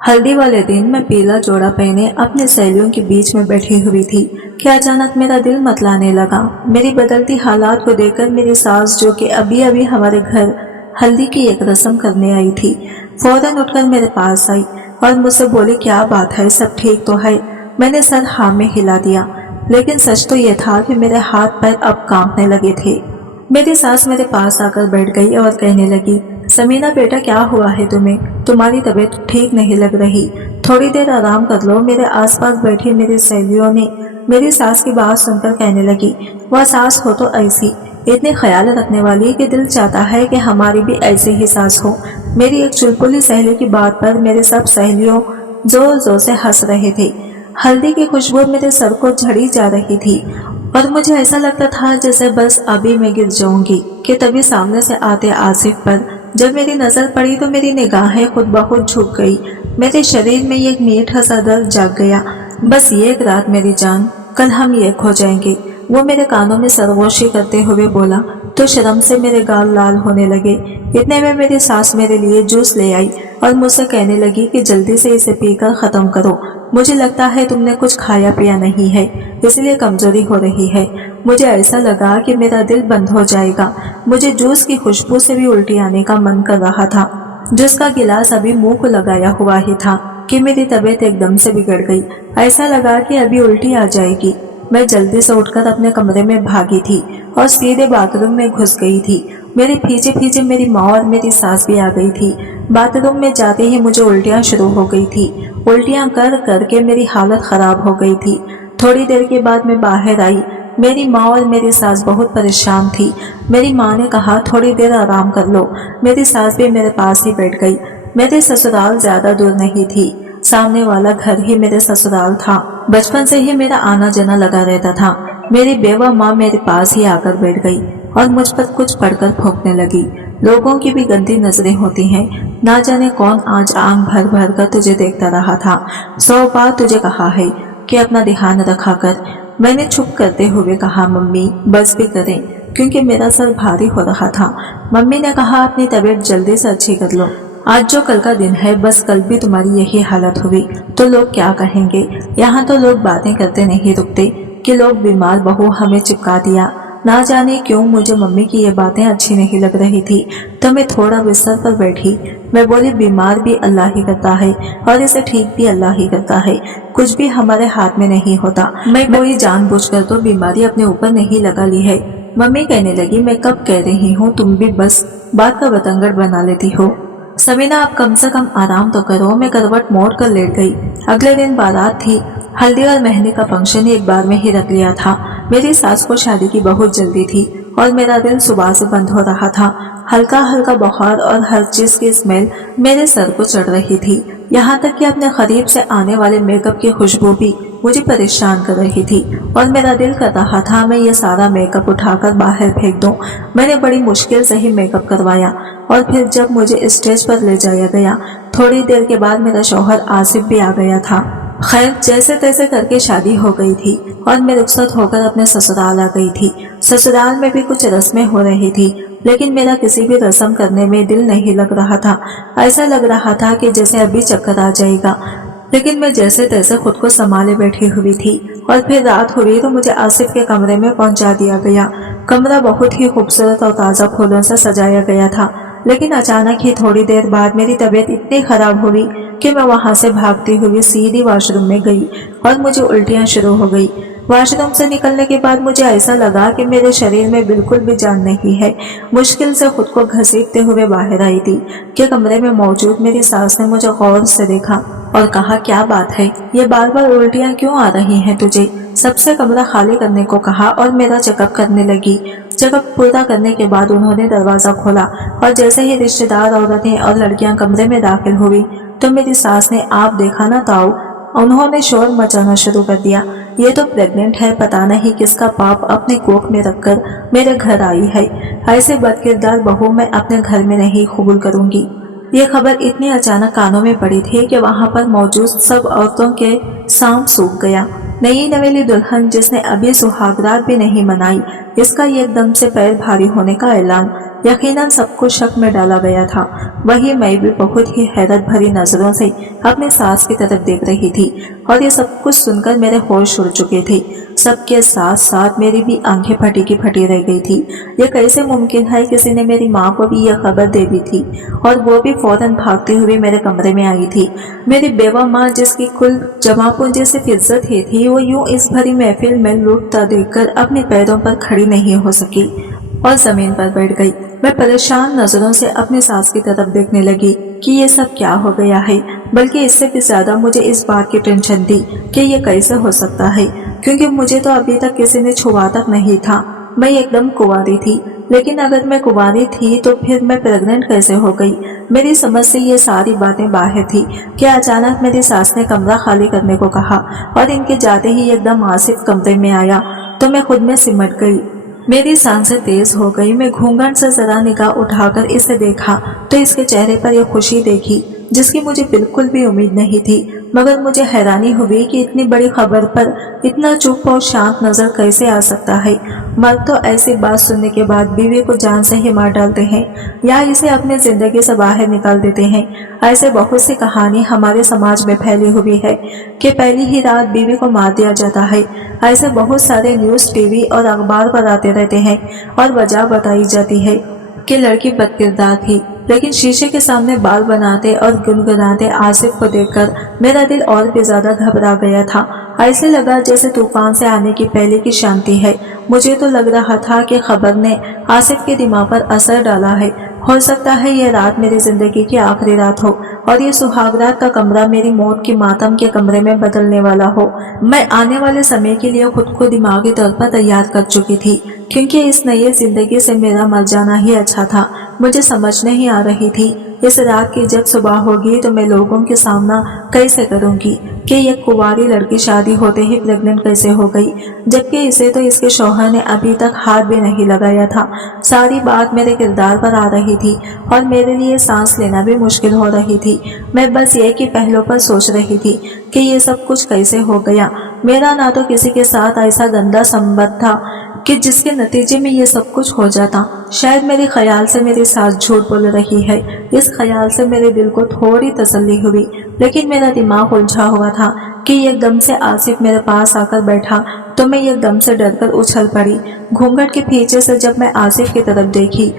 हल्दी वाले दिन मैं पीला जोड़ा पहने अपने सहेलियों के बीच में बैठी हुई थी कि अचानक मेरा दिल मतलाने लगा। मेरी बदलती हालात को देखकर मेरी सास, जो कि अभी अभी हमारे घर हल्दी की एक रस्म करने आई थी, फौरन उठकर मेरे पास आई और मुझसे बोली, क्या बात है, सब ठीक तो है? मैंने सर हाँ में हिला दिया, लेकिन सच तो यह था कि मेरे हाथ पैर अब कांपने लगे थे। मेरी सास मेरे पास आकर बैठ गई और कहने लगी, समीना बेटा, क्या हुआ है तुम्हें? तुम्हारी तबीयत ठीक नहीं लग रही, थोड़ी देर आराम कर लो। मेरे आसपास बैठी मेरी सहेलियों ने मेरी सास की बात सुनकर कहने लगी, वह सास हो तो ऐसी, इतने ख्याल रखने वाली कि दिल चाहता है कि हमारी भी ऐसी ही सास हो। मेरी एक चुलबुली सहेली की बात पर मेरे सब सहेलियों जोर जोर से हंस रहे थे। हल्दी की खुशबू मेरे सर को झड़ी जा रही थी और मुझे ऐसा लगता था जैसे बस अभी मैं गिर जाऊंगी कि तभी सामने से आते आसिफ पर जब मेरी नजर पड़ी तो मेरी निगाहें खुद ब खुद झुक गई। मेरे शरीर में एक मीठा सा दर्द जाग गया। बस ये एक रात मेरी जान, कल हम एक हो जाएंगे। वो मेरे कानों में सरगोशी करते हुए बोला तो शर्म से मेरे गाल लाल होने लगे। इतने में मेरी सास मेरे लिए जूस ले आई और मुझसे कहने लगी कि जल्दी से इसे पीकर खत्म करो। मुझे लगता है तुमने कुछ खाया पिया नहीं है, इसलिए कमजोरी हो रही है। मुझे ऐसा लगा कि मेरा दिल बंद हो जाएगा। मुझे जूस की खुशबू से भी उल्टी आने का मन कर रहा था। जूस का गिलास अभी मुंह को लगाया हुआ ही था कि मेरी तबीयत एकदम से बिगड़ गई। ऐसा लगा कि अभी उल्टी आ जाएगी। मैं जल्दी से उठकर अपने कमरे में भागी थी और सीधे बाथरूम में घुस गई थी। मेरे पीछे पीछे मेरी माँ और मेरी सास भी आ गई थी। बाथरूम में जाते ही मुझे उल्टियाँ शुरू हो गई थी। उल्टियाँ कर करके मेरी हालत खराब हो गई थी। थोड़ी देर के बाद मैं बाहर आई। मेरी माँ और मेरी सास बहुत परेशान थी। मेरी माँ ने कहा, थोड़ी देर आराम कर लो। मेरी सास भी मेरे पास ही बैठ गई। मेरे ससुराल ज्यादा दूर नहीं थी, सामने वाला घर ही मेरे ससुराल था। बचपन से ही मेरा आना जाना लगा रहता था। मेरी बेवा माँ मेरे पास ही आकर बैठ गई और मुझ पर कुछ पढ़कर फूंकने लगी। लोगों की भी गंदी नजरें होती हैं, ना जाने कौन आज आंख भर भर कर तुझे देखता रहा था। 100 बार तुझे कहा है कि अपना ध्यान रखा कर। मैंने चुप करते हुए कहा, मम्मी बस भी करें, क्योंकि मेरा सर भारी हो रहा था। मम्मी ने कहा, अपनी तबीयत जल्दी से अच्छी कर लो। आज जो कल का दिन है, बस कल भी तुम्हारी यही हालत हुई तो लोग क्या कहेंगे? यहाँ तो लोग बातें करते नहीं रुकते कि लोग बीमार बहू हमें चिपका दिया। ना जाने क्यों मुझे मम्मी की ये बातें अच्छी नहीं लग रही थी, तो मैं थोड़ा बिस्तर पर बैठी। मैं बोली, बीमार भी अल्लाह ही करता है और इसे ठीक भी अल्लाह ही करता है, कुछ भी हमारे हाथ में नहीं होता। मैं कोई जानबूझकर तो बीमारी अपने ऊपर नहीं लगा ली है। मम्मी कहने लगी, मैं कब कह रही हूँ, तुम भी बस बात का बतंगड़ बना लेती हो। समीना, आप कम से कम आराम तो करो। मैं करवट मोड़ कर लेट गई। अगले दिन बारात थी। हल्दी और मेहंदी का फंक्शन एक बार में ही रख लिया था। मेरी सास को शादी की बहुत जल्दी थी और मेरा दिल सुबह से बंद हो रहा था। हल्का हल्का बुखार और हर चीज की स्मेल मेरे सर को चढ़ रही थी। यहाँ तक कि अपने करीब से आने वाले मेकअप की खुशबू भी मुझे परेशान कर रही थी और मेरा दिल कर रहा था मैं ये सारा मेकअप उठाकर बाहर फेंक दूं। मैंने बड़ी मुश्किल से ही मेकअप करवाया और फिर जब मुझे स्टेज पर ले जाया गया, थोड़ी देर के बाद मेरा शौहर आसिफ भी आ गया था। खैर, जैसे तैसे करके शादी हो गई थी और मैं रुखसत होकर अपने ससुराल आ गई थी। ससुराल में भी कुछ रस्में हो रही थी, लेकिन मेरा किसी भी रस्म करने में दिल नहीं लग रहा था। ऐसा लग रहा था कि जैसे अभी चक्कर आ जाएगा, लेकिन मैं जैसे तैसे खुद को संभाले बैठी हुई थी। और फिर रात हुई तो मुझे आसिफ के कमरे में पहुंचा दिया गया। कमरा बहुत ही खूबसूरत और ताज़ा फूलों से सजाया गया था, लेकिन अचानक ही थोड़ी देर बाद मेरी तबीयत इतनी खराब हुई कि मैं वहां से भागती हुई सीधी वॉशरूम में गई और मुझे उल्टियां शुरू हो गई। वॉशरूम से निकलने के बाद मुझे ऐसा लगा कि मेरे शरीर में बिल्कुल भी जान नहीं है। मुश्किल से खुद को घसीटते हुए बाहर आई थी कि कमरे में मौजूद मेरी सास ने मुझे गौर से देखा और कहा, क्या बात है, ये बार बार उल्टियां क्यों आ रही हैं तुझे? सबसे कमरा खाली करने को कहा और मेरा चेकअप करने लगी। चेकअप पूरा करने के बाद उन्होंने दरवाजा खोला और जैसे ही रिश्तेदार औरतें और लड़कियां कमरे में दाखिल हुई तो मेरी सास ने, आप देखा ना ताऊ, उन्होंने शोर मचाना शुरू कर दिया। ये तो प्रेग्नेंट है, पता नहीं किसका पाप अपने कोख में रखकर मेरे घर आई है। ऐसे बदकिरदार बहू मैं अपने घर में नहीं कबूल करूंगी। ये खबर इतनी अचानक कानों में पड़ी थी कि वहां पर मौजूद सब औरतों के सांप सूख गया। नई नवेली दुल्हन जिसने अभी सुहागरात भी नहीं मनाई, इसका एकदम से पैर भारी होने का ऐलान। यकीनन सब कुछ शक में डाला गया था। वही मैं भी बहुत ही हैरत भरी नजरों से अपनी सास की तरफ देख रही थी और ये सब कुछ सुनकर मेरे होश उड़ चुके थे। सबके साथ साथ मेरी भी आंखें फटी की फटी रह गई थी। ये कैसे मुमकिन है किसी ने मेरी माँ को भी यह खबर दे दी थी और वो भी फौरन भागते हुए मेरे कमरे में आई थी। मेरी बेवा माँ जिसकी कुल जमा पूंजी सिर्फ इज्जत ही थी, वो यूं इस भरी महफिल में लूटता देखकर अपने पैरों पर खड़ी नहीं हो सकी और जमीन पर बैठ गई। मैं परेशान नजरों से अपनी सास की तरफ देखने लगी कि ये सब क्या हो गया है, बल्कि इससे भी ज्यादा मुझे इस बात की टेंशन थी कि ये कैसे हो सकता है, क्योंकि मुझे तो अभी तक किसी ने छुआ तक नहीं था। मैं एकदम कुंवारी थी, लेकिन अगर मैं कुंवारी थी तो फिर मैं प्रेग्नेंट कैसे हो गई। मेरी समझ से ये सारी बातें बाहर थी कि अचानक मेरी सास ने कमरा खाली करने को कहा और इनके जाते ही एकदम आसिफ कमरे में आया तो मैं खुद में सिमट गई। मेरी सांसें तेज हो गई। मैं घूंघट से जरा निगाह उठाकर इसे देखा तो इसके चेहरे पर यह खुशी देखी जिसकी मुझे बिल्कुल भी उम्मीद नहीं थी, मगर मुझे हैरानी हुई कि इतनी बड़ी खबर पर इतना चुप और शांत नजर कैसे आ सकता है। मर्द तो ऐसी बात सुनने के बाद बीवी को जान से ही मार डालते हैं या इसे अपनी जिंदगी से बाहर निकाल देते हैं। ऐसे बहुत सी कहानी हमारे समाज में फैली हुई है कि पहली ही रात बीवी को मार दिया जाता है। ऐसे बहुत सारे न्यूज, टीवी और अखबार पर आते रहते हैं और वजह बताई जाती है कि लड़की बदकिरदार थी, लेकिन शीशे के सामने बाल बनाते और गुनगुनाते आसिफ को देखकर मेरा दिल और भी ज्यादा घबरा गया था। ऐसे लगा जैसे तूफान से आने की पहले की शांति है। मुझे तो लग रहा था कि खबर ने आसिफ के दिमाग पर असर डाला है। हो सकता है ये रात मेरी जिंदगी की आखिरी रात हो और ये सुहागरात का कमरा मेरी मौत की मातम के कमरे में बदलने वाला हो। मैं आने वाले समय के लिए खुद को दिमागी तौर पर तैयार कर चुकी थी, क्योंकि इस नई जिंदगी से मेरा मर जाना ही अच्छा था। मुझे समझ नहीं आ रही थी इस रात की जब सुबह होगी तो मैं लोगों के सामना कैसे करूंगी कि ये कुंवारी लड़की शादी होते ही प्रेग्नेंट कैसे हो गई, जबकि इसे तो इसके शौहर ने अभी तक हाथ भी नहीं लगाया था। सारी बात मेरे किरदार पर आ रही थी और मेरे लिए सांस लेना भी मुश्किल हो रही थी। मैं बस एक ही पहलू पर सोच रही थी कि ये सब कुछ कैसे हो गया। मेरा ना तो किसी के साथ ऐसा गंदा संबंध था कि जिसके नतीजे में ये सब कुछ हो जाता। शायद मेरे ख्याल से मेरी सास झूठ बोल रही है। इस ख्याल से मेरे दिल को थोड़ी तसल्ली हुई, लेकिन मेरा दिमाग उलझा हुआ था कि एकदम से आसिफ मेरे पास आकर बैठा तो मैं एकदम से डरकर उछल पड़ी। घूंघट के पीछे से जब मैं आसिफ की तरफ देखी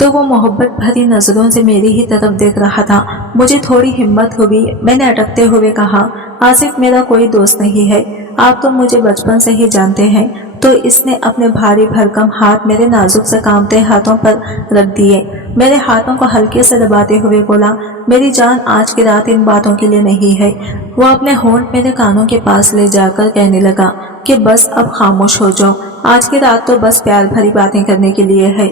तो वो मोहब्बत भरी नजरों से मेरी ही तरफ देख रहा था। मुझे थोड़ी हिम्मत हुई। मैंने अटकते हुए कहा, आसिफ मेरा कोई दोस्त नहीं है, आप तो मुझे बचपन से ही जानते हैं। तो इसने अपने भारी भरकम हाथ मेरे नाजुक से कांपते हाथों पर रख दिए। मेरे हाथों को हल्के से दबाते हुए बोला, मेरी जान आज की रात इन बातों के लिए नहीं है। वो अपने होंठ मेरे कानों के पास ले जाकर कहने लगा कि बस अब खामोश हो जाओ, आज की रात तो बस प्यार भरी बातें करने के लिए है।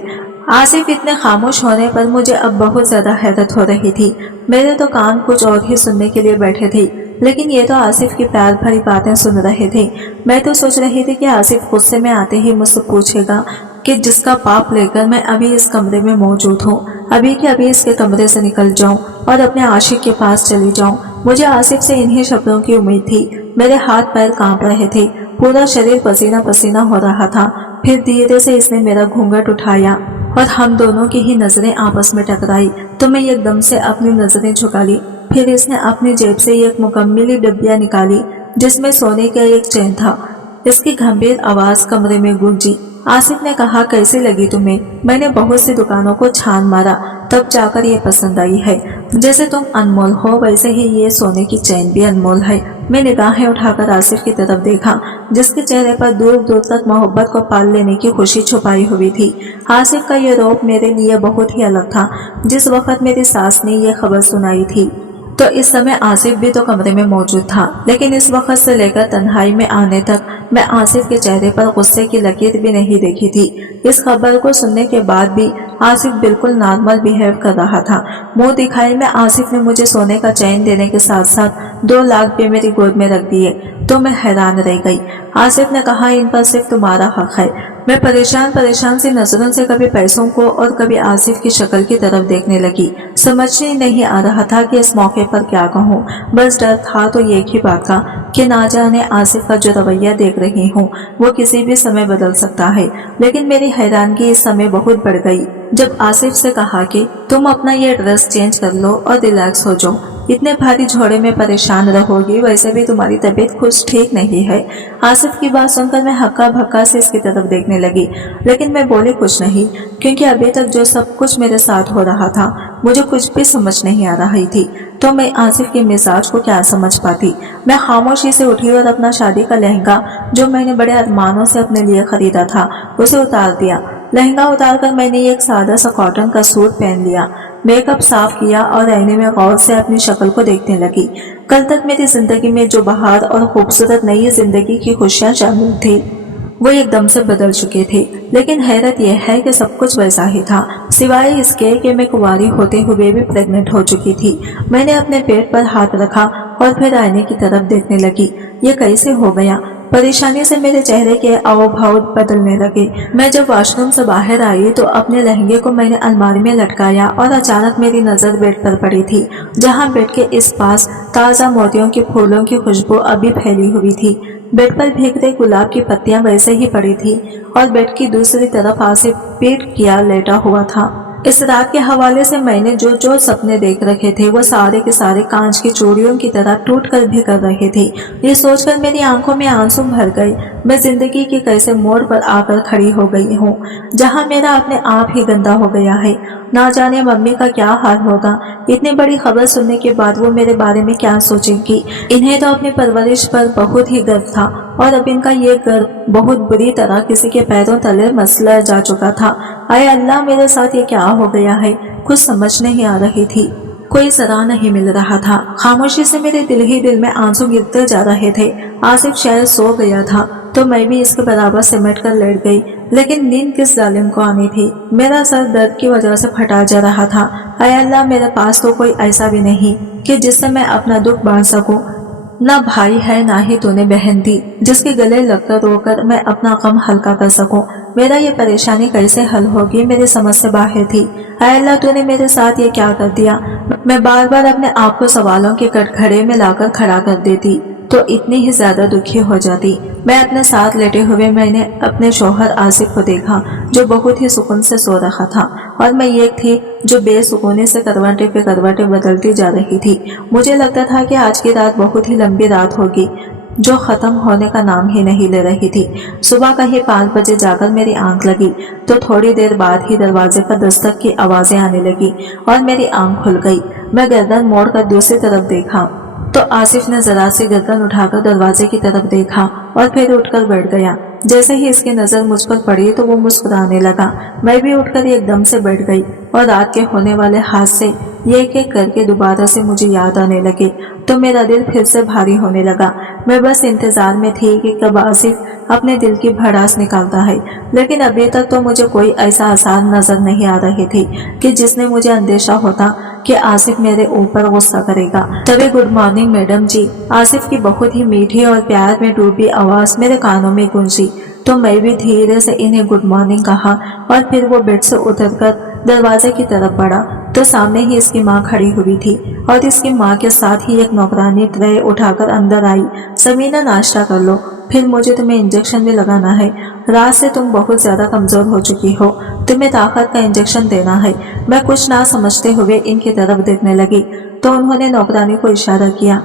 आसिफ इतने खामोश होने पर मुझे अब बहुत ज्यादा हैरत हो रही थी। मेरे तो कान कुछ और ही सुनने के लिए बैठे थे, लेकिन ये तो आसिफ की प्यार भरी बातें सुन रहे थे। मैं तो सोच रही थी कि आसिफ गुस्से में आते ही मुझसे पूछेगा कि जिसका पाप लेकर मैं अभी इस कमरे में मौजूद हूँ, अभी के अभी इसके कमरे से निकल जाऊं और अपने आशिक के पास चली जाऊं। मुझे आसिफ से इन्हीं शब्दों की उम्मीद थी। मेरे हाथ पैर कांप रहे थे, पूरा शरीर पसीना पसीना हो रहा था। फिर धीरे से इसने मेरा घूंघट उठाया और हम दोनों की ही नजरें आपस में टकराई तो मैं एकदम से अपनी नजरें झुका ली। फिर इसने अपनी जेब से एक मुकम्मली डिब्बिया निकाली जिसमें सोने का एक चैन था। इसकी गंभीर आवाज कमरे में गूंजी। आसिफ ने कहा, कैसी लगी तुम्हें? मैंने बहुत सी दुकानों को छान मारा, तब जाकर ये पसंद आई है। जैसे तुम अनमोल हो वैसे ही ये सोने की चैन भी अनमोल है। मैं निगाहें उठाकर आसिफ की तरफ देखा जिसके चेहरे पर दूर दूर तक मोहब्बत को पाल लेने की खुशी छुपाई हुई थी। आसिफ का ये रूप मेरे लिए बहुत ही अलग था। जिस वक्त मेरी सास ने ये खबर सुनाई थी तो इस समय आसिफ भी तो कमरे में मौजूद था, लेकिन इस वक्त से लेकर तन्हाई में आने तक मैं आसिफ के चेहरे पर गुस्से की लकीर भी नहीं देखी थी। इस खबर को सुनने के बाद भी आसिफ बिल्कुल नॉर्मल बिहेव कर रहा था। मुंह दिखाई में आसिफ ने मुझे सोने का चैन देने के साथ साथ 2 लाख भी मेरी गोद में रख दिए तो मैं हैरान रह गई। आसिफ ने कहा, इन पर सिर्फ तुम्हारा हक है, मैं परेशान परेशान सी नजरों से कभी पैसों को और कभी आसिफ की शक्ल की तरफ देखने लगी। समझ नहीं आ रहा था कि इस मौके पर क्या कहूँ। बस डर था तो एक ही बात का कि ना जाने आसिफ का जो रवैया देख रही हूँ वो किसी भी समय बदल सकता है। लेकिन मेरी हैरानगी इस समय बहुत बढ़ गई जब आसिफ से कहा कि तुम अपना ये ड्रेस चेंज कर लो और रिलैक्स हो जाओ। इतने भारी झोड़े में परेशान रहोगी, वैसे भी तुम्हारी तबीयत कुछ ठीक नहीं है। आसिफ की बात सुनकर मैं हक्का भक्का से इसकी तरफ देखने लगी, लेकिन मैं बोली कुछ नहीं, क्योंकि अभी तक जो सब कुछ मेरे साथ हो रहा था मुझे कुछ भी समझ नहीं आ रही थी। तो मैं आसिफ के मिजाज को क्या समझ पाती। मैं खामोशी से उठी और अपना शादी का लहंगा जो मैंने बड़े अरमानों से अपने लिए खरीदा था उसे उतार दिया। लहंगा उतारकर मैंने एक सादा सा कॉटन का सूट पहन लिया, मेकअप साफ किया और आईने में गौर से अपनी शक्ल को देखने लगी। कल तक मेरी जिंदगी में जो बहार और खूबसूरत नई जिंदगी की खुशियां शामिल थी वो एकदम से बदल चुके थे। लेकिन हैरत यह है कि सब कुछ वैसा ही था, सिवाय इसके कि मैं कुंवारी होते हुए भी प्रेग्नेंट हो चुकी थी। मैंने अपने पेट पर हाथ रखा और फिर आईने की तरफ देखने लगी। ये कैसे हो गया? परेशानी से मेरे चेहरे के हाव भाव बदलने लगे। मैं जब वॉशरूम से बाहर आई तो अपने लहंगे को मैंने अलमारी में लटकाया और अचानक मेरी नजर बेड पर पड़ी थी, जहां बेड के इस पास ताजा मोतियों के फूलों की खुशबू अभी फैली हुई थी। बेड पर भीगते गुलाब की पत्तियां वैसे ही पड़ी थी और बेड की दूसरी तरफ आसिफ पीठ किया लेटा हुआ था। इस रात के हवाले से मैंने जो जो सपने देख रखे थे वो सारे के सारे कांच की चूड़ियों की तरह टूट कर बिखर रहे थे। ये सोचकर मेरी आंखों में आंसू भर गए। मैं जिंदगी के कैसे मोड़ पर आकर खड़ी हो गई हूँ, जहाँ मेरा अपने आप ही गंदा हो गया है। ना जाने मम्मी का क्या हाल होगा। इतनी बड़ी खबर सुनने के बाद वो मेरे बारे में क्या सोचेंगी। इन्हें तो अपनी परवरिश पर बहुत ही गर्व था और अब इनका ये गर्व बहुत बुरी तरह किसी के पैरों तले मसला जा चुका था। आए अल्लाह, मेरे साथ ये क्या हो गया है? कुछ समझ नहीं आ रही थी, कोई सराह नहीं मिल रहा था। खामोशी से मेरे दिल ही दिल में आंसू गिरते जा रहे थे। आसिफ शायद सो गया था तो मैं भी इसके बराबर सिमट कर लेट गई, लेकिन नींद किस जालिम को आनी थी। मेरा सर दर्द की वजह से फटा जा रहा था। आए अल्लाह, मेरे पास तो कोई ऐसा भी नहीं कि जिससे मैं अपना दुख बांट सकूं। ना भाई है ना ही तूने बहन दी जिसके गले लगकर रोकर मैं अपना गम हल्का कर सकूं। मेरा ये परेशानी कैसे हल होगी मेरी समझ से बाहर थी। ऐ अल्लाह, तूने मेरे साथ ये क्या कर दिया। मैं बार बार अपने आप को सवालों के कटघरे में लाकर खड़ा कर देती तो इतनी ही ज्यादा दुखी हो जाती। मैं अपने साथ लेटे हुए मैंने अपने शौहर आसिफ को देखा जो बहुत ही सुकून से सो रहा था और मैं एक थी जो बेसुकूनी से करवटें पे करवटें बदलती जा रही थी। मुझे लगता था कि आज की रात बहुत ही लंबी रात होगी जो खत्म होने का नाम ही नहीं ले रही थी। सुबह कहीं 5 बजे जाकर मेरी आंख लगी तो थोड़ी देर बाद ही दरवाजे पर दस्तक की आवाजें आने लगी और मेरी आंख खुल गई। मैं गर्दन मोड़कर दूसरी तरफ देखा तो आसिफ ने जरा सी गर्दन उठाकर दरवाजे की तरफ देखा और फिर उठकर बैठ गया। जैसे ही इसकी नजर मुझ पर पड़ी तो वो मुस्कुराने लगा। मैं भी उठकर एकदम से बैठ गई और रात के होने वाले हादसे एक एक करके दोबारा से मुझे याद आने लगे तो मेरा दिल फिर से भारी होने लगा। मैं बस इंतजार में थी कि कब आसिफ अपने दिल की भड़ास निकालता है, लेकिन अभी तक तो मुझे कोई ऐसा आसार नजर नहीं आ रही थी कि जिसने मुझे अंदेशा होता कि आसिफ मेरे ऊपर गुस्सा करेगा। तभी गुड मॉर्निंग मैडम जी, आसिफ की बहुत ही मीठी और प्यार में डूबी आवाज मेरे कानों में गूंजी तो मैं भी धीरे से इन्हें गुड मॉर्निंग कहा और फिर वो बेड से उतरकर दरवाजे की तरफ बढ़ा तो सामने ही इसकी माँ खड़ी हुई थी और इसकी माँ के साथ ही एक नौकरानी ट्रे उठाकर अंदर आई। समीना, नाश्ता कर लो, फिर मुझे तुम्हें इंजेक्शन भी लगाना है। रात से तुम बहुत ज्यादा कमजोर हो चुकी हो, तुम्हें ताकत का इंजेक्शन देना है। मैं कुछ ना समझते हुए इनकी तरफ देखने लगी तो उन्होंने नौकरानी को इशारा किया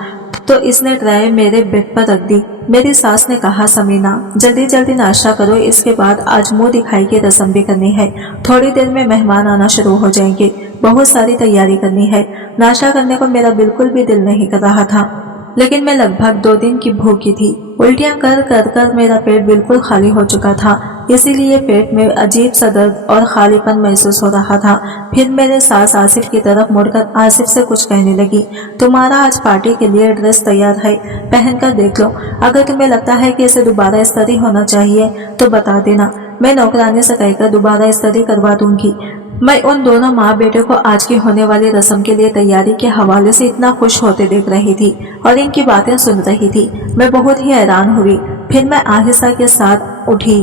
तो इसने ट्रे मेरे बेड पर रख दी। मेरी सास ने कहा, समीना जल्दी जल्दी नाश्ता करो, इसके बाद आज मुंह दिखाई की रस्म भी करनी है। थोड़ी देर में मेहमान आना शुरू हो जाएंगे, बहुत सारी तैयारी करनी है। नाश्ता करने को मेरा बिल्कुल भी दिल नहीं कर रहा था, लेकिन मैं लगभग 2 दिन की भूखी थी। उल्टियां कर कर कर मेरा पेट बिल्कुल खाली हो चुका था, इसीलिए पेट में अजीब सा दर्द और खालीपन महसूस हो रहा था। फिर मेरे सास आसिफ की तरफ मुड़कर आसिफ से कुछ कहने लगी, तुम्हारा आज पार्टी के लिए ड्रेस तैयार है, पहनकर देख लो। अगर तुम्हें लगता है कि इसे दोबारा इस्त्री होना चाहिए तो बता देना, मैं नौकरानी से कहकर दोबारा इस्त्री करवा दूंगी। मैं उन दोनों माँ बेटे को आज की होने वाली रस्म के लिए तैयारी के हवाले से इतना खुश होते देख रही थी और इनकी बातें सुन रही थी। मैं बहुत ही हैरान हुई। फिर मैं आहिस्ता के साथ उठी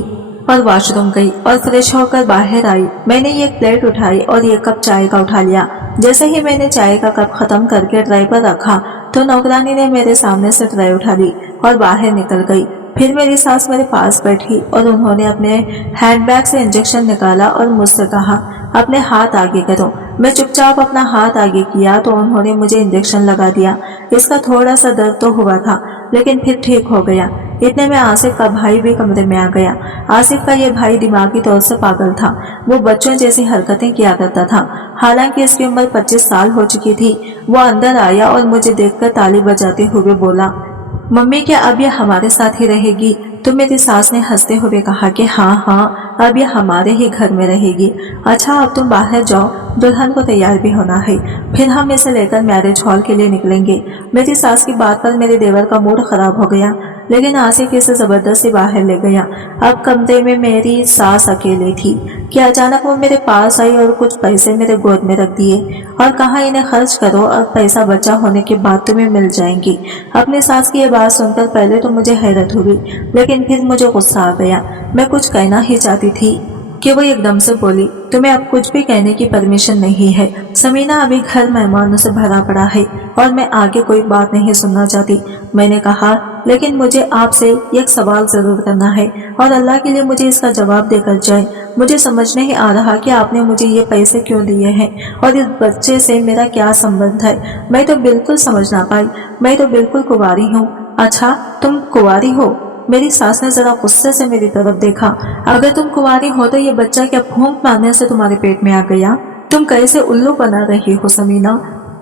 और वॉशरूम गई और फ्रेश होकर बाहर आई। मैंने एक प्लेट उठाई और एक कप चाय का उठा लिया। जैसे ही मैंने चाय का कप खत्म करके ट्रे पर रखा तो नौकरानी ने मेरे सामने से ट्रे उठा ली और बाहर निकल गई। फिर मेरी सास मेरे पास बैठी और उन्होंने अपने हैंडबैग से इंजेक्शन निकाला और मुझसे कहा, अपने हाथ आगे करो। मैं चुपचाप अपना हाथ आगे किया तो उन्होंने मुझे इंजेक्शन लगा दिया। इसका थोड़ा सा दर्द तो हुआ था लेकिन फिर ठीक हो गया। इतने में आसिफ का भाई भी कमरे में आ गया। आसिफ का ये भाई दिमागी तौर से पागल था। वो बच्चों जैसी हरकतें किया करता था। हालांकि इसकी उम्र 25 साल हो चुकी थी। वो अंदर आया और मुझे देखकर ताली बजाते हुए बोला, मम्मी क्या अब ये हमारे साथ ही रहेगी? तो मेरी सास ने हंसते हुए कहा कि हाँ, अब ये हमारे ही घर में रहेगी। अच्छा अब तुम बाहर जाओ, दुल्हन को तैयार भी होना है, फिर हम इसे लेकर मैरिज हॉल के लिए निकलेंगे। मेरी सास की बात पर मेरे देवर का मूड खराब हो गया, लेकिन आसिफ इसे जबरदस्ती बाहर ले गया। अब कमरे में मेरी सास अकेली थी कि अचानक वो मेरे पास आई और कुछ पैसे मेरे गोद में रख दिए और कहा, इन्हें खर्च करो और पैसा बचा होने के बाद तुम्हें मिल जाएंगी। अपनी सास की ये बात सुनकर पहले तो मुझे हैरत हुई, लेकिन फिर मुझे गुस्सा आ गया। मैं कुछ कहना ही चाहती थी कि वो एकदम से बोली, तुम्हें अब कुछ भी कहने की परमिशन नहीं है। समीना अभी घर मेहमानों से भरा पड़ा है और मैं आगे कोई बात नहीं सुनना चाहती। मैंने कहा, लेकिन मुझे आपसे एक सवाल जरूर करना है और अल्लाह के लिए मुझे इसका जवाब देकर जाए। मुझे समझ नहीं आ रहा कि आपने मुझे ये पैसे क्यों दिए हैं और इस बच्चे से मेरा क्या संबंध है। मैं तो बिल्कुल समझ ना पाई। मैं तो बिल्कुल कुंवारी हूँ। अच्छा तुम कुंवारी हो? मेरी सास ने जरा गुस्से से मेरी तरफ देखा। अगर तुम कुंवारी हो तो ये बच्चा क्या फूंक मारने से तुम्हारे पेट में आ गया? तुम कैसे उल्लू बना रही हो समीना?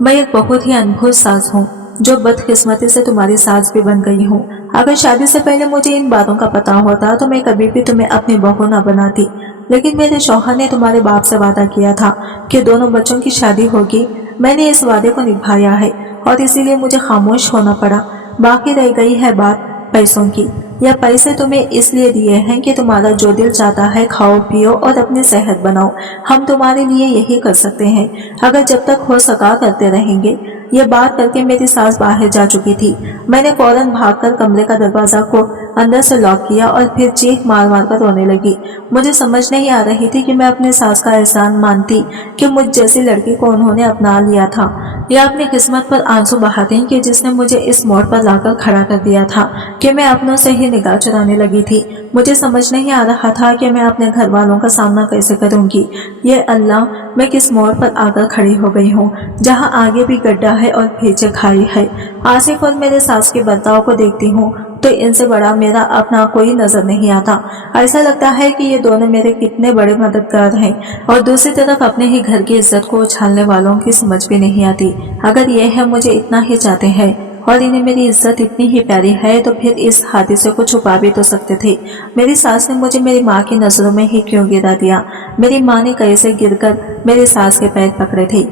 मैं एक बहुत ही अनभूत सास हूँ जो बदकिस्मती से तुम्हारी सास भी बन गई हूँ। अगर शादी से पहले मुझे इन बातों का पता होता तो मैं कभी भी तुम्हें अपनी बहू न बनाती, लेकिन मेरे शौहर ने तुम्हारे बाप से वादा किया था कि दोनों बच्चों की शादी होगी। मैंने इस वादे को निभाया है और इसीलिए मुझे खामोश होना पड़ा। बाकी रह गई है बात पैसों की। यह पैसे तुम्हें इसलिए दिए हैं कि तुम्हारा जो दिल चाहता है खाओ पियो और अपनी सेहत बनाओ। हम तुम्हारे लिए यही कर सकते हैं, अगर जब तक हो सका करते रहेंगे। ये बात करके मेरी सास बाहर जा चुकी थी। मैंने फौरन भागकर कमरे का दरवाजा को अंदर से लॉक किया और फिर चीख मार मार कर रोने लगी। मुझे समझ नहीं आ रही थी कि मैं अपनी सास का एहसान मानती कि मुझ जैसी लड़की को उन्होंने अपना लिया था, या अपनी किस्मत पर आंसू बहाती कि जिसने मुझे इस मोड़ पर लाकर खड़ा कर दिया था कि मैं अपनों से ही निगाह चुराने लगी थी। मुझे समझ नहीं आ रहा था कि मैं अपने घर वालों का सामना कैसे करूंगी। ये अल्लाह, मैं किस मोड़ पर आकर खड़ी हो गई हूँ जहाँ आगे भी गड्ढा है और पीछे खाई है। आसिफ और मेरे सास के बर्ताव को देखती हूँ तो इनसे बड़ा मेरा अपना कोई नजर नहीं आता। ऐसा लगता है कि ये दोनों मेरे कितने बड़े मददगार हैं, और दूसरी तरफ अपने ही घर की इज्जत को उछालने वालों की समझ भी नहीं आती। अगर ये है मुझे इतना ही चाहते हैं और इन्हें मेरी इज्जत इतनी ही प्यारी है तो फिर इस हादसे को छुपा भी तो सकते थे। मेरी सास ने मुझे मेरी माँ की नजरों में ही क्यों गिरा दिया? मेरी माँ ने कैसे गिरकर मेरी सास के पैर पकड़े थे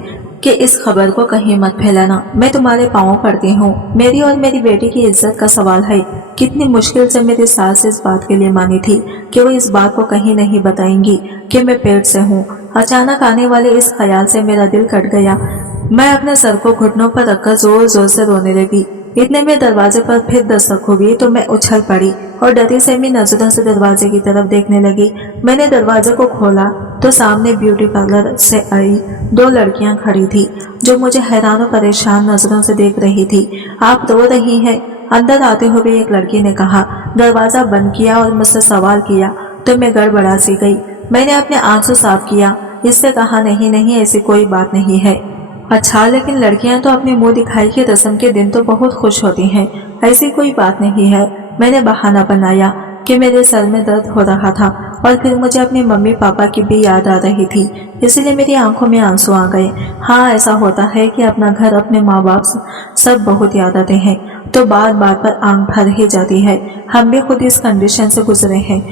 कि इस खबर को कहीं मत फैलाना, मैं तुम्हारे पाँव पड़ती हूँ। मेरी और मेरी बेटी की इज्जत का सवाल है। कितनी मुश्किल से मेरी सास इस बात के लिए मानी थी कि वो इस बात को कहीं नहीं बताएंगी कि मैं पेट से हूँ। अचानक आने वाले इस ख्याल से मेरा दिल कट गया। मैं अपने सर को घुटनों पर रखकर जोर जोर से रोने लगी। इतने में दरवाजे पर फिर दस्तक हुई तो मैं उछल पड़ी और डरी सहमी नजरों से दरवाजे की तरफ देखने लगी। मैंने दरवाजे को खोला तो सामने ब्यूटी पार्लर से आई 2 लड़कियां खड़ी थी जो मुझे हैरान और परेशान नजरों से देख रही थी। आप रो रही हैं? अंदर आते हुए एक लड़की ने कहा। दरवाजा बंद किया और मुझसे सवाल किया तो मैं गड़बड़ा सी गई। मैंने अपने आंसू साफ किया। इससे कहा, नहीं ऐसी कोई बात नहीं है। अच्छा, लेकिन लड़कियां तो अपने मुंह दिखाई की रस्म के दिन तो बहुत खुश होती हैं, ऐसी कोई बात नहीं है। मैंने बहाना बनाया कि मेरे सर में दर्द हो रहा था और फिर मुझे अपने मम्मी पापा की भी याद आ रही थी, इसलिए मेरी आंखों में आंसू आ गए। हाँ, ऐसा होता है कि अपना घर, अपने माँ बाप सब बहुत याद आते हैं तो बात बात पर आंख भर ही जाती है। हम भी खुद इस कंडीशन से गुजरे हैं।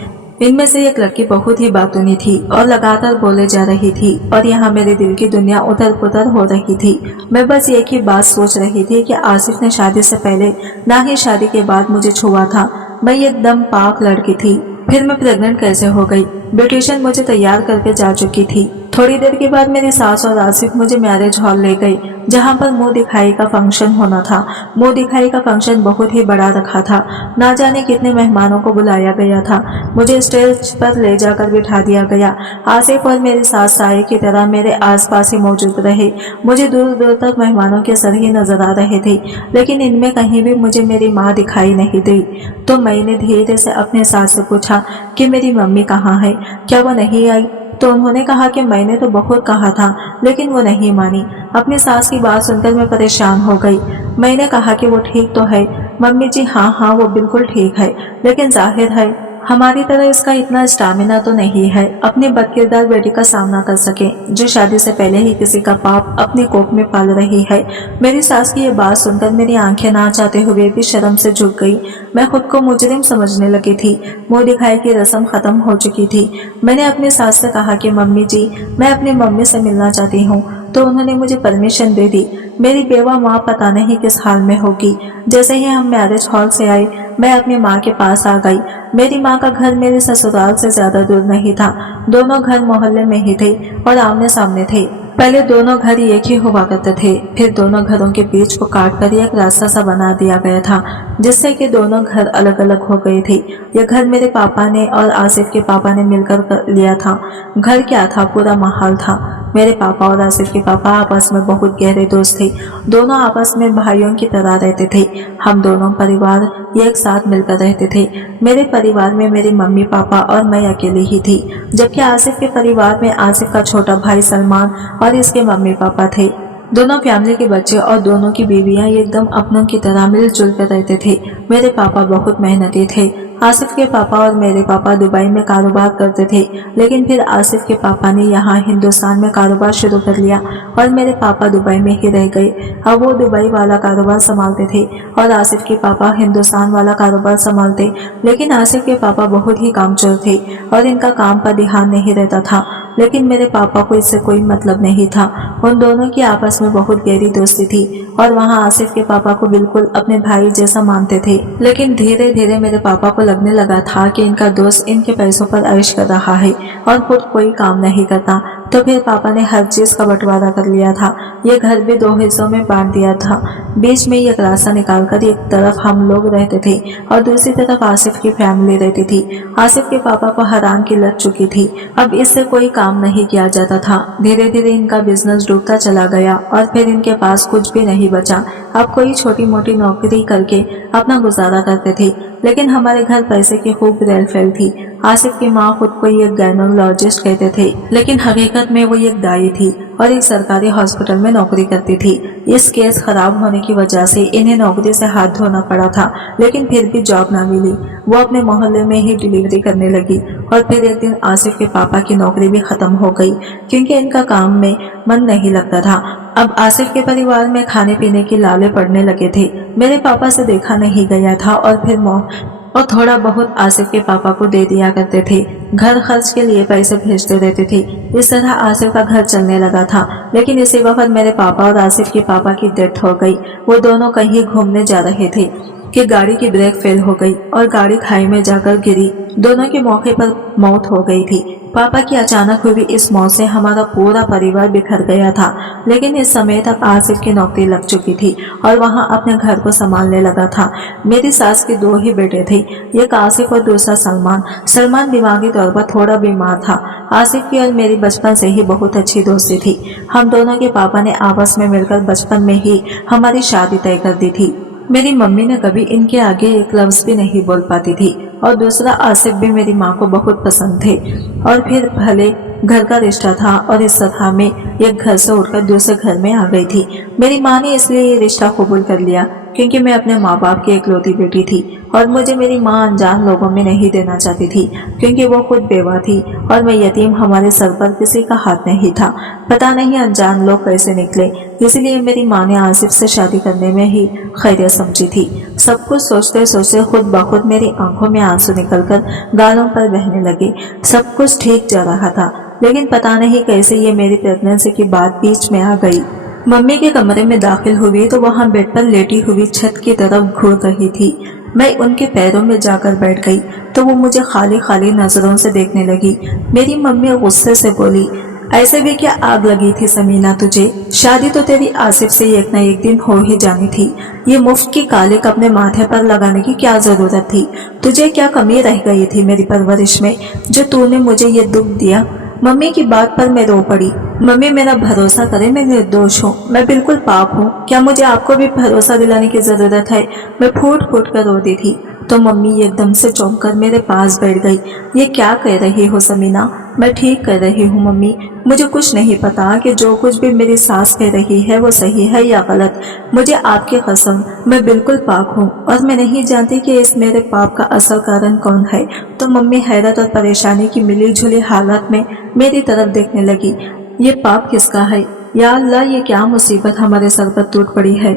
इनमें से एक लड़की बहुत ही बातूनी थी और लगातार बोले जा रही थी और यहाँ मेरे दिल की दुनिया उधर पुधर हो रही थी। मैं बस एक ही बात सोच रही थी कि आसिफ ने शादी से पहले ना ही शादी के बाद मुझे छुआ था। मैं एकदम पाक लड़की थी। फिर मैं प्रेग्नेंट कैसे हो गई? ब्यूटिशियन मुझे तैयार करके जा चुकी थी। थोड़ी देर के बाद मेरी सास और आसिफ मुझे मैरिज हॉल ले गई, जहाँ पर मुंह दिखाई का फंक्शन होना था। मुंह दिखाई का फंक्शन बहुत ही बड़ा रखा था। ना जाने कितने मेहमानों को बुलाया गया था। मुझे स्टेज पर ले जाकर बिठा दिया गया। आसिफ और मेरी सास साए की तरह मेरे आसपास ही मौजूद रहे। मुझे दूर दूर तक मेहमानों के सर ही नजर आ रहे थे, लेकिन इनमें कहीं भी मुझे मेरी माँ दिखाई नहीं दी। तो मैंने धीरे से अपने सास से पूछा कि मेरी मम्मी कहाँ है, क्या वो नहीं आई? तो उन्होंने कहा कि मैंने तो बहुत कहा था, लेकिन वो नहीं मानी। अपनी सास की बात सुनकर मैं परेशान हो गई। मैंने कहा कि वो ठीक तो है मम्मी जी, हाँ हाँ वो बिल्कुल ठीक है, लेकिन जाहिर है हमारी तरह इसका इतना स्टामिना तो नहीं है अपने बदकिरदार बेटी का सामना कर सके, जो शादी से पहले ही किसी का पाप अपनी कोख में पाल रही है। मेरी सास की ये बात सुनकर मेरी आंखें ना चाहते हुए भी शर्म से झुक गई। मैं खुद को मुजरिम समझने लगी थी। मुंह दिखाई की रस्म खत्म हो चुकी थी। मैंने अपनी सास से कहा कि मम्मी जी, मैं अपनी मम्मी से मिलना चाहती हूँ। तो उन्होंने मुझे परमिशन दे दी। मेरी बेवा माँ पता नहीं किस हाल में होगी। जैसे ही हम मैरिज हॉल से आए, मैं अपनी माँ के पास आ गई। मेरी माँ का घर मेरे ससुराल से ज्यादा दूर नहीं था। दोनों घर मोहल्ले में ही थे और आमने सामने थे। पहले दोनों घर एक ही हुआ करते थे, फिर दोनों घरों के बीच को काट कर एक रास्ता सा बना दिया गया था, जिससे कि दोनों घर अलग अलग हो गए थे। यह घर मेरे पापा ने और आसिफ के पापा ने मिलकर लिया था। घर क्या था, पूरा माहौल था। मेरे पापा और आसिफ के पापा आपस में बहुत गहरे दोस्त थे। दोनों आपस में भाइयों की तरह रहते थे। हम दोनों परिवार एक साथ मिलकर रहते थे। मेरे परिवार में मेरी मम्मी पापा और मैं अकेली ही थी, जबकि आसिफ के परिवार में आसिफ का छोटा भाई सलमान और इसके मम्मी पापा थे। दोनों फैमिली के बच्चे और दोनों की बीवियां एकदम अपनों की तरह मिलजुल कर रहते थे। मेरे पापा बहुत मेहनती थे। आसिफ के पापा और मेरे पापा दुबई में कारोबार करते थे, लेकिन फिर आसिफ के पापा ने यहाँ हिंदुस्तान में कारोबार शुरू कर लिया और मेरे पापा दुबई में ही रह गए। अब वो दुबई वाला कारोबार संभालते थे और आसिफ के पापा हिंदुस्तान वाला कारोबार संभालते। लेकिन आसिफ के पापा बहुत ही कामचोर थे और इनका काम पर ध्यान नहीं रहता था, लेकिन मेरे पापा को इससे कोई मतलब नहीं था। उन दोनों की आपस में बहुत गहरी दोस्ती थी और वहाँ आसिफ के पापा को बिल्कुल अपने भाई जैसा मानते थे। लेकिन धीरे धीरे मेरे पापा को लगने लगा था कि इनका दोस्त इनके पैसों पर ऐश कर रहा है और खुद कोई काम नहीं करता। तो फिर पापा ने हर चीज का बंटवारा कर लिया था। ये घर भी 2 हिस्सों में बांट दिया था। बीच में एक रास्ता निकालकर एक तरफ हम लोग रहते थे और दूसरी तरफ आसिफ की फैमिली रहती थी। आसिफ के पापा को हराम की लत चुकी थी। अब इससे कोई काम नहीं किया जाता था। धीरे धीरे इनका बिजनेस डूबता चला गया और फिर इनके पास कुछ भी नहीं बचा। अब कोई छोटी मोटी नौकरी करके अपना गुजारा करते थे, लेकिन हमारे घर पैसे की खूब रेलफेल थी। आसिफ की माँ खुद को एक गायनोलॉजिस्ट कहते थे, लेकिन हकीकत में वो एक दाई थी और एक सरकारी हॉस्पिटल में नौकरी करती थी। इस केस खराब होने की वजह से इन्हें नौकरी से हाथ धोना पड़ा था, लेकिन फिर भी जॉब ना मिली। वो अपने मोहल्ले में ही डिलीवरी करने लगी और फिर एक दिन आसिफ के पापा की नौकरी भी खत्म हो गई, क्योंकि इनका काम में मन नहीं लगता था। अब आसिफ के परिवार में खाने पीने की लाले पड़ने लगे थे। मेरे पापा से देखा नहीं गया था और थोड़ा बहुत आसिफ के पापा को दे दिया करते थे। घर खर्च के लिए पैसे भेजते रहते थे। इस तरह आसिफ का घर चलने लगा था। लेकिन इसी वक्त मेरे पापा और आसिफ के पापा की डेथ हो गई। वो दोनों कहीं घूमने जा रहे थे कि गाड़ी की ब्रेक फेल हो गई और गाड़ी खाई में जाकर गिरी। दोनों के मौके पर मौत हो गई थी। पापा की अचानक हुई इस मौत से हमारा पूरा परिवार बिखर गया था। लेकिन इस समय तक आसिफ की नौकरी लग चुकी थी और वहाँ अपने घर को संभालने लगा था। मेरी सास के 2 ही बेटे थे, एक आसिफ और दूसरा सलमान। सलमान दिमागी तौर पर थोड़ा बीमार था। आसिफ की और मेरी बचपन से ही बहुत अच्छी दोस्ती थी। हम दोनों के पापा ने आपस में मिलकर बचपन में ही हमारी शादी तय कर दी थी। मेरी मम्मी ने कभी इनके आगे एक लफ्ज भी नहीं बोल पाती थी और दूसरा आसिफ भी मेरी माँ को बहुत पसंद थे। और फिर भले घर का रिश्ता था और इस तरह में एक घर से उठकर दूसरे घर में आ गई थी। मेरी माँ ने इसलिए ये रिश्ता कबूल कर लिया क्योंकि मैं अपने माँ बाप की इकलौती बेटी थी और मुझे मेरी माँ अनजान लोगों में नहीं देना चाहती थी, क्योंकि वो खुद बेवा थी और मैं यतीम, हमारे सर पर किसी का हाथ नहीं था। पता नहीं अनजान लोग कैसे निकले, इसलिए मेरी माँ ने आसिफ से शादी करने में ही खैरियत समझी थी। सब कुछ सोचते सोचते खुद ब खुद मेरी आंखों में आंसू निकलकर गालों पर बहने लगे। सब कुछ ठीक जा रहा था, लेकिन पता नहीं कैसे ये मेरी प्रेगनेंसी की बात बीच में आ गई। मम्मी के कमरे में दाखिल हुई तो वहाँ बेड पर लेटी हुई छत की तरफ घूर रही थी। मैं उनके पैरों में जाकर बैठ गई तो वो मुझे खाली खाली नजरों से देखने लगी। मेरी मम्मी गुस्से से बोली, ऐसे भी क्या आग लगी थी समीना तुझे? शादी तो तेरी आसिफ से एक न एक दिन हो ही जानी थी। ये मुफ्त की कालिक अपने माथे पर लगाने की क्या जरूरत थी? तुझे क्या कमी रह गई थी मेरी परवरिश में जो तूने मुझे ये दुख दिया? मम्मी की बात पर मैं रो पड़ी। मम्मी मेरा भरोसा करे, मैं निर्दोष हूँ, मैं बिल्कुल पाक हूँ। क्या मुझे आपको भी भरोसा दिलाने की जरूरत है? मैं फूट फूट कर रोती थी। तो मम्मी एकदम से चौंक कर मेरे पास बैठ गई। ये क्या कह रही हो समीना? मैं ठीक कह रही हूँ मम्मी। मुझे कुछ नहीं पता कि जो कुछ भी मेरी सास कह रही है वो सही है या गलत। मुझे आपकी कसम, मैं बिल्कुल पाक हूँ और मैं नहीं जानती कि इस मेरे पाप का असल कारण कौन है। तो मम्मी हैरत और परेशानी की मिली जुली हालत में मेरी तरफ देखने लगी। ये पाप किसका है? या अल्लाह, ये क्या मुसीबत हमारे सर पर टूट पड़ी है?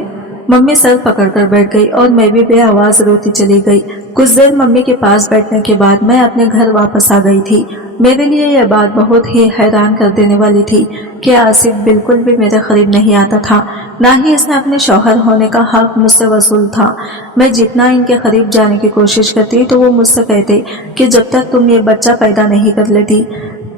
मम्मी सर पकड़कर बैठ गई और मैं भी बेआवाज रोती चली गई। कुछ देर मम्मी के पास बैठने के बाद मैं अपने घर वापस आ गई थी। मेरे लिए यह बात बहुत ही हैरान कर देने वाली थी कि आसिफ बिल्कुल भी मेरे करीब नहीं आता था, ना ही इसने अपने शौहर होने का हक मुझसे वसूल था। मैं जितना इनके करीब जाने की कोशिश करती तो वो मुझसे कहते कि जब तक तुम ये बच्चा पैदा नहीं कर लेती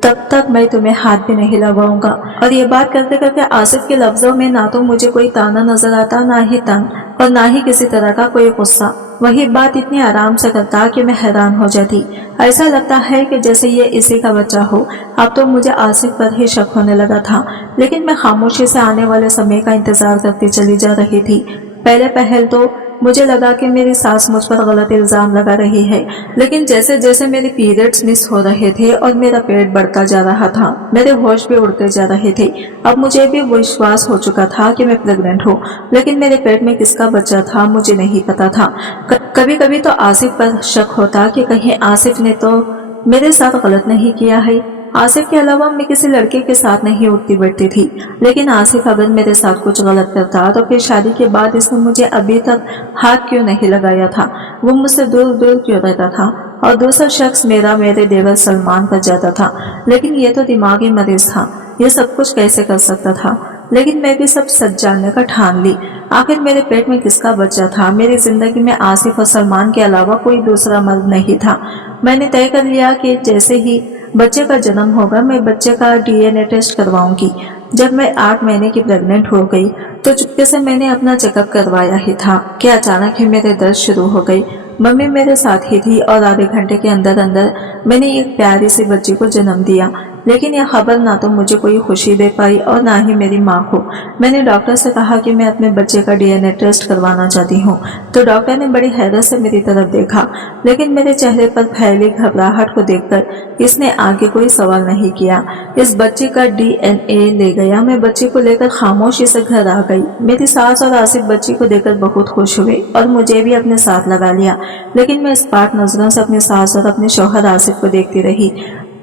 तब तक मैं तुम्हें हाथ भी नहीं लगाऊंगा। और ये बात करते करते आसिफ के लफ्जों में ना तो मुझे कोई ताना नजर आता, ना ही तंग और ना ही किसी तरह का कोई गुस्सा। वही बात इतनी आराम से करता कि मैं हैरान हो जाती। ऐसा लगता है कि जैसे ये इसी का बच्चा हो। अब तो मुझे आसिफ पर ही शक होने लगा था, लेकिन मैं खामोशी से आने वाले समय का इंतजार करती चली जा रही थी। पहले पहल तो मुझे लगा कि मेरी सास मुझ पर गलत इल्जाम लगा रही है, लेकिन जैसे जैसे मेरे पीरियड्स मिस हो रहे थे और मेरा पेट बढ़ता जा रहा था, मेरे होश भी उड़ते जा रहे थे। अब मुझे भी विश्वास हो चुका था कि मैं प्रेग्नेंट हूँ, लेकिन मेरे पेट में किसका बच्चा था मुझे नहीं पता था। कभी कभी तो आसिफ पर शक होता कि कहीं आसिफ ने तो मेरे साथ गलत नहीं किया है। आसिफ के अलावा मैं किसी लड़के के साथ नहीं उठती बैठती थी, लेकिन आसिफ अगर मेरे साथ कुछ गलत करता तो फिर शादी के बाद इसने मुझे अभी तक हाथ क्यों नहीं लगाया था? वो मुझसे दूर दूर क्यों रहता था? और दूसरा शख्स मेरे देवर सलमान पर जाता था, लेकिन ये तो दिमागी मरीज था, ये सब कुछ कैसे कर सकता था? लेकिन मैं भी सब सच जानने का ठान ली। आखिर मेरे पेट में किसका बच्चा था? मेरी जिंदगी में आसिफ और सलमान के अलावा कोई दूसरा मर्द नहीं था। मैंने तय कर लिया कि जैसे ही बच्चे का जन्म होगा मैं बच्चे का डीएनए टेस्ट करवाऊंगी। जब मैं 8 महीने की प्रेग्नेंट हो गई तो चुपके से मैंने अपना चेकअप करवाया ही था कि अचानक ही मेरे दर्द शुरू हो गई। मम्मी मेरे साथ ही थी और आधे घंटे के अंदर अंदर मैंने एक प्यारी सी बच्ची को जन्म दिया। लेकिन यह खबर ना तो मुझे कोई खुशी दे पाई और ना ही मेरी माँ को। मैंने डॉक्टर से कहा कि मैं अपने बच्चे का डीएनए टेस्ट करवाना चाहती हूँ, तो डॉक्टर ने बड़ी हैरत से मेरी तरफ देखा, लेकिन मेरे चेहरे पर फैली घबराहट को देखकर इसने आगे कोई सवाल नहीं किया। इस बच्चे का डीएनए ले गया। मैं बच्चे को लेकर खामोशी से घर आ गई। मेरी सास और आसिफ बच्ची को देखकर बहुत खुश हुए और मुझे भी अपने साथ लगा लिया, लेकिन मैं इस पाक नजरों से अपने सास और अपने शौहर आसिफ को देखती रही।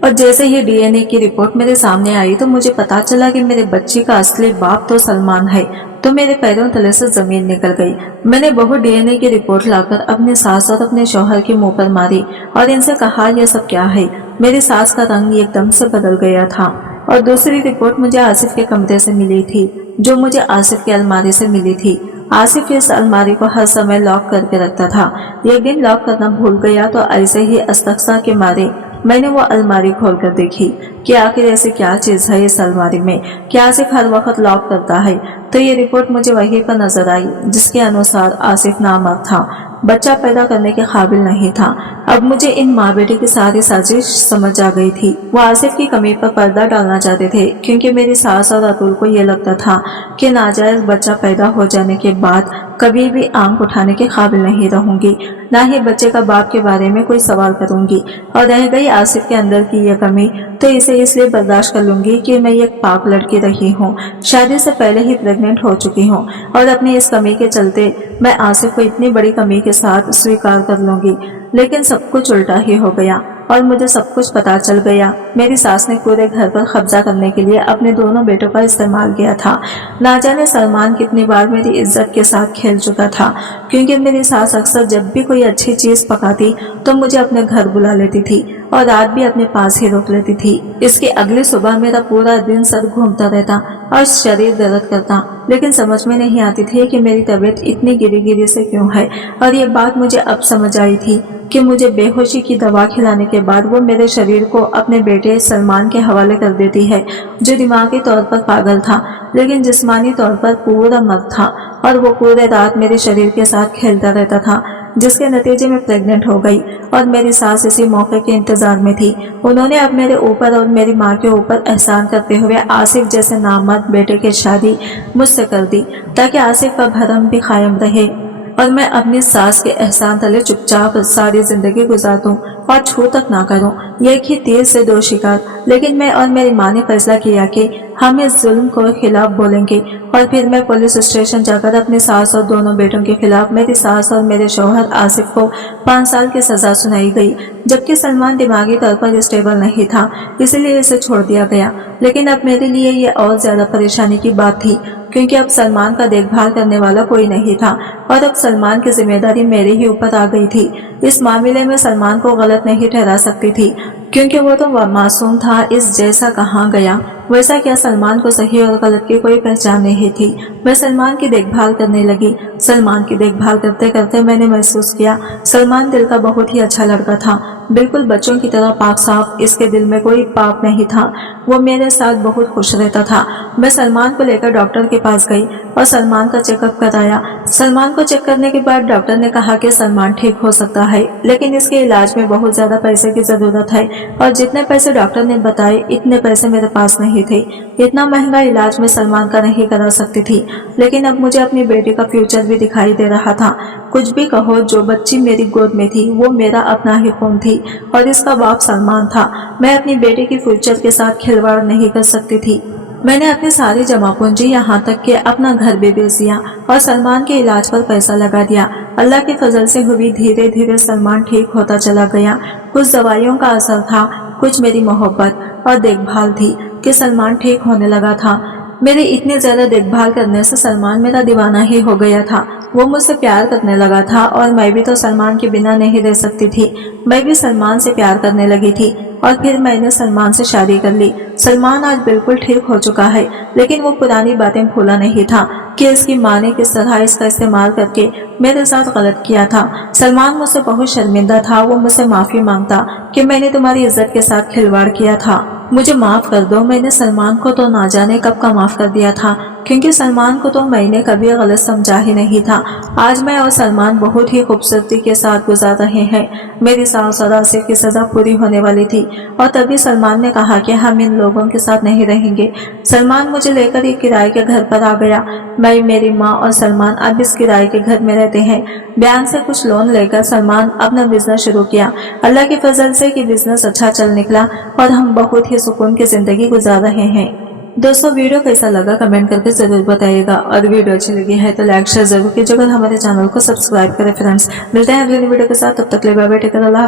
और जैसे ही डीएनए की रिपोर्ट मेरे सामने आई तो मुझे पता चला कि मेरे बच्चे का असली बाप तो सलमान है। तो मेरे पैरों तले से जमीन निकल गई। मैंने बहुत डीएनए की रिपोर्ट लाकर अपने सास और अपने शौहर के मुंह पर मारी और इनसे कहा, यह सब क्या है? मेरी सास का रंग एकदम से बदल गया था। और दूसरी रिपोर्ट मुझे आसिफ के कमरे से मिली थी, जो मुझे आसिफ की अलमारी से मिली थी। आसिफ इस अलमारी को हर समय लॉक करके रखता था। एक दिन लॉक करना भूल गया तो ऐसे ही अस्तक्सा के मारे मैंने वो अलमारी खोलकर देखी कि आखिर ऐसी क्या चीज है इस अलमारी में, क्या आसिफ हर वक्त लॉक करता है? तो ये रिपोर्ट मुझे वही पर नजर आई जिसके अनुसार आसिफ नामर्द था, बच्चा पैदा करने के काबिल नहीं था। अब मुझे इन माँ बेटे की सारी साजिश समझ आ गई थी। वो आसिफ की कमी पर पर्दा डालना चाहते थे, क्योंकि मेरी सास और अतुल को ये लगता था कि नाजायज बच्चा पैदा हो जाने के बाद कभी भी आंख उठाने के काबिल नहीं रहूंगी, ना ही बच्चे का बाप के बारे में कोई सवाल करूंगी। और रह गई आसिफ के अंदर की यह कमी, तो इसे इसलिए बर्दाश्त कर लूंगी कि मैं एक पाक लड़की रही हूँ, शादी से पहले ही प्रेग्नेंट हो चुकी हूँ, और अपनी इस कमी के चलते मैं आसिफ को इतनी बड़ी कमी के साथ स्वीकार कर लूंगी। लेकिन सब कुछ उल्टा ही हो गया और मुझे सब कुछ पता चल गया। मेरी सास ने पूरे घर पर कब्जा करने के लिए अपने दोनों बेटों का इस्तेमाल किया था। ना जाने सलमान कितनी बार मेरी इज्जत के साथ खेल चुका था, क्योंकि मेरी सास अक्सर जब भी कोई अच्छी चीज पकाती तो मुझे अपने घर बुला लेती थी और रात भी अपने पास ही रोक लेती थी। इसके अगली सुबह मेरा पूरा दिन सर घूमता रहता और शरीर दर्द करता, लेकिन समझ में नहीं आती थी कि मेरी तबीयत इतनी गिरी गिरी से क्यों है। और ये बात मुझे अब समझ आई थी कि मुझे बेहोशी की दवा खिलाने के बाद वो मेरे शरीर को अपने बेटे सलमान के हवाले कर देती है, जो दिमागी तौर पर पागल था लेकिन जिस्मानी तौर पर पूरा मर्द था, और वो पूरे रात मेरे शरीर के साथ खेलता रहता था, जिसके नतीजे में प्रेग्नेंट हो गई। और मेरी सास इसी मौके के इंतजार में थी। उन्होंने अब मेरे ऊपर और मेरी माँ के ऊपर एहसान करते हुए आसिफ जैसे नामर्द बेटे की शादी मुझसे कर दी, ताकि आसिफ का भरम भी कायम रहे और मैं अपनी सास के एहसान तले चुपचाप सारी जिंदगी गुजार दूं और छू तक ना करूं। एक ही तीर से दो शिकार। लेकिन मैं और मेरी माँ ने फैसला किया कि हम इस जुल्म को खिलाफ बोलेंगे, और फिर मैं पुलिस स्टेशन जाकर अपनी सास और दोनों बेटों के खिलाफ मेरी सास और मेरे शौहर आसिफ को 5 साल की सजा सुनाई गई। जबकि सलमान दिमागी तौर पर स्टेबल नहीं था, इसलिए इसे छोड़ दिया गया। लेकिन अब मेरे लिए ये और ज्यादा परेशानी की बात थी, क्योंकि अब सलमान का देखभाल करने वाला कोई नहीं था और अब सलमान की जिम्मेदारी मेरे ही ऊपर आ गई थी। इस मामले में सलमान को गलत नहीं ठहरा सकती थी, क्योंकि वो तो मासूम था। इस जैसा कहाँ गया वैसा क्या सलमान को सही और गलत की कोई पहचान नहीं थी। मैं सलमान की देखभाल करने लगी। सलमान की देखभाल करते करते मैंने महसूस किया सलमान दिल का बहुत ही अच्छा लड़का था, बिल्कुल बच्चों की तरह पाक साफ। इसके दिल में कोई पाप नहीं था। वो मेरे साथ बहुत खुश रहता था। मैं सलमान को लेकर डॉक्टर के पास गई और सलमान का चेकअप कराया। सलमान को चेक करने के बाद डॉक्टर ने कहा कि सलमान ठीक हो सकता है, लेकिन इसके इलाज में बहुत ज्यादा पैसे की जरूरत है, और जितने पैसे डॉक्टर ने बताए इतने पैसे मेरे पास नहीं थे। इतना महंगा इलाज मैं सलमान का नहीं करा सकती थी। लेकिन अब मुझे अपनी बेटी का फ्यूचर भी दिखाई दे रहा था। कुछ भी कहो, जो बच्ची मेरी गोद में थी वो मेरा अपना ही खून थी और इसका बाप सलमान था। मैं अपनी बेटी की फ्यूचर के साथ खिलवाड़ नहीं कर सकती थी। मैंने अपनी सारी जमा पूंजी यहाँ तक कि अपना घर भी बेच दिया और सलमान के इलाज पर पैसा लगा दिया। अल्लाह के फजल से हुई धीरे धीरे सलमान ठीक होता चला गया। कुछ दवाइयों का असर था, कुछ मेरी मोहब्बत और देखभाल थी कि सलमान ठीक होने लगा था। मेरी इतनी ज्यादा देखभाल करने से सलमान मेरा दीवाना ही हो गया था। वो मुझसे प्यार करने लगा था और मैं भी तो सलमान के बिना नहीं रह सकती थी। मैं भी सलमान से प्यार करने लगी थी और फिर मैंने सलमान से शादी कर ली। सलमान आज बिल्कुल ठीक हो चुका है, लेकिन वो पुरानी बातें भूला नहीं था कि इसकी माँ ने किस तरह इसका इस्तेमाल करके मेरे साथ गलत किया था। सलमान मुझसे बहुत शर्मिंदा था। वो मुझसे माफी मांगता कि मैंने तुम्हारी इज्जत के साथ खिलवाड़ किया था, मुझे माफ कर दो। मैंने सलमान को तो ना जाने कब का माफ कर दिया था, क्योंकि सलमान को तो मैंने कभी गलत समझा ही नहीं था। आज मैं और सलमान बहुत ही खूबसूरती के साथ गुजार रहे हैं। मेरी सास और आसिफ की सजा पूरी होने वाली थी और तभी सलमान ने कहा कि हम इन लोगों के साथ नहीं रहेंगे। सलमान मुझे लेकर एक किराए के घर पर आ गया। मैं, मेरी माँ और सलमान अब इस किराए के घर में रहते हैं। बैंक से कुछ लोन लेकर सलमान अपना बिजनेस शुरू किया। अल्लाह के फजल से कि बिजनेस अच्छा चल निकला और हम बहुत ही सुकून की जिंदगी गुजार रहे हैं। दोस्तों, वीडियो कैसा लगा कमेंट करके जरूर बताइएगा, और वीडियो अच्छी लगी है तो लाइक शेयर जरूर कीजिएगा। हमारे चैनल को सब्सक्राइब करें फ्रेंड्स। मिलते हैं अगली वीडियो के साथ, तब तक के लिए बाय बाय, टेक केयर, अल्लाह।